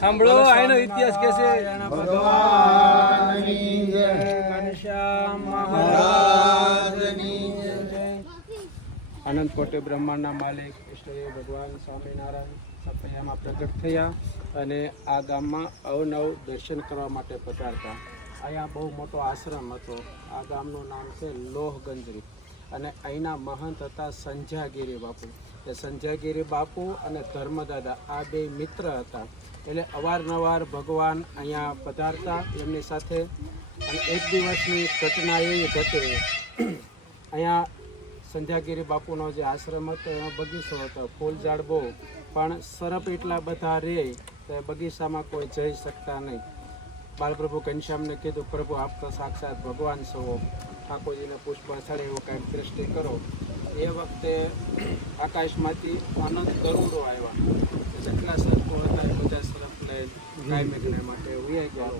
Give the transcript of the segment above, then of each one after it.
સાંભળો આનો ઇતિહાસ કે છે? આનંદ કોટે બ્રહ્માંડના માલિક ઈશ્વરીય ભગવાન સ્વામિનારાયણ સપૈયામાં પ્રગટ થયા અને આ ગામમાં અવનવ દર્શન કરવા માટે પધારતા. અહીંયા બહુ મોટો આશ્રમ હતો. આ ગામનું નામ છે લોહગંજરી. અને અહીંના મહંત હતા સંજ્યાગીરી બાપુ. એ સંજ્યાગીરી બાપુ અને ધર્મદાદા આ બે મિત્ર હતા. એટલે અવારનવાર ભગવાન અહીંયા પધારતા એમની સાથે. અને એક દિવસની ઘટના એવી ઘટી. અહીંયા સંધ્યાગીરી બાપુનો જે આશ્રમ હતો એનો બગીચો હતો, ફૂલ ઝાડ બહુ. પણ સરપ એટલા બધા રહે તો બગીચામાં કોઈ જઈ શકતા નહીં. બાલપ્રભુ ઘનશ્યામને કીધું, પ્રભુ, આપ સાક્ષાત ભગવાન છો. ઠાકોરજીને પુષ્પ ચડે એવો કાંઈક દ્રષ્ટિ કરો. એ વખતે આકાશમાંથી અનંત ગરુડો આવ્યા. જેટલા સરપો હતા એ બધા સરપ લઈ કાયમી માટે ઉયા ગયા.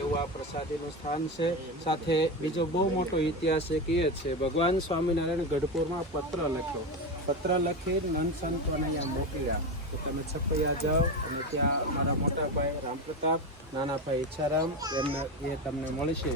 એવું આ પ્રસાદીનું સ્થાન છે. સાથે બીજો બહુ મોટો ઇતિહાસ એક એ છે. ભગવાન સ્વામિનારાયણ ગઢપુરમાં પત્ર લખ્યો. પત્ર લખી મન સંતોને અહીંયા મોકલ્યા તો તમે છપૈયા જાઓ અને ત્યાં મારા મોટા ભાઈ રામપ્રતાપ, નાના ભાઈ ઈચ્છારામ, એમને એ તમને મળશે.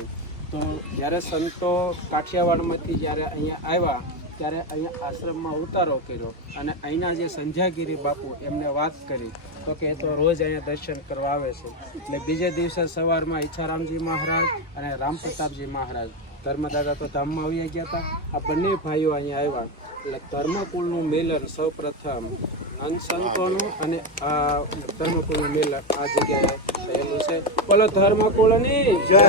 તો જ્યારે સંતો કાઠિયાવાડમાંથી જ્યારે અહીંયા આવ્યા, ત્યારે અહીંયા આશ્રમમાં ઉતારો કર્યો અને અહીંના જે સંધ્યાગીરી બાપુ એમને વાત કરી તો કે તો રોજ અહીંયા દર્શન કરવા આવે છે. એટલે બીજે દિવસે સવારમાં ઈચ્છારામજી મહારાજ અને રામપ્રતાપજી મહારાજ ધર્મદાદા તો ધામમાં આવી ગયા હતા. આ બંને ભાઈઓ અહીંયા આવ્યા. એટલે ધર્મકુળનું મિલન સૌ પ્રથમ અને આ ધર્મકુળનું મિલન આ જગ્યાએ થયેલું છે બોલો ધર્મકુળની જય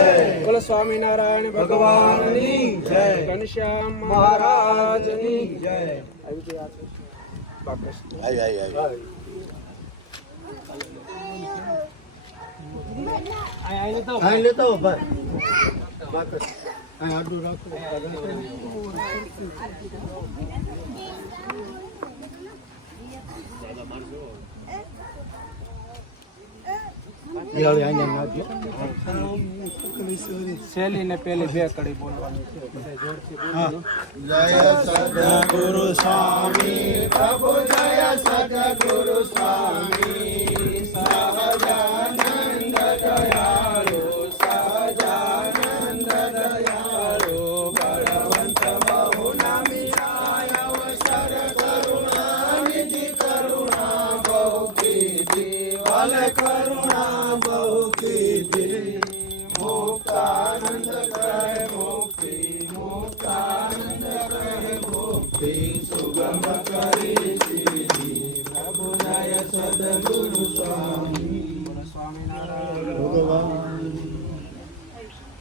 બોલો સ્વામિનારાયણ ભગવાનની જય ઘનશ્યામ મહારાજની જય આવી ગઈ આ છે. બાકસ. આય, આય, આય. અહીં લેતા આવો, ભાઈ. આડું રાખો. સહેલી ને પેલી બે કડી બોલવાની છે. જય સદગુરુ સ્વામી करुणा बहु की मुक्तानंद कर मुक्ति मुक्तानंद कर मुक्ति सुगम करी प्रभु नय सदगुरु स्वामी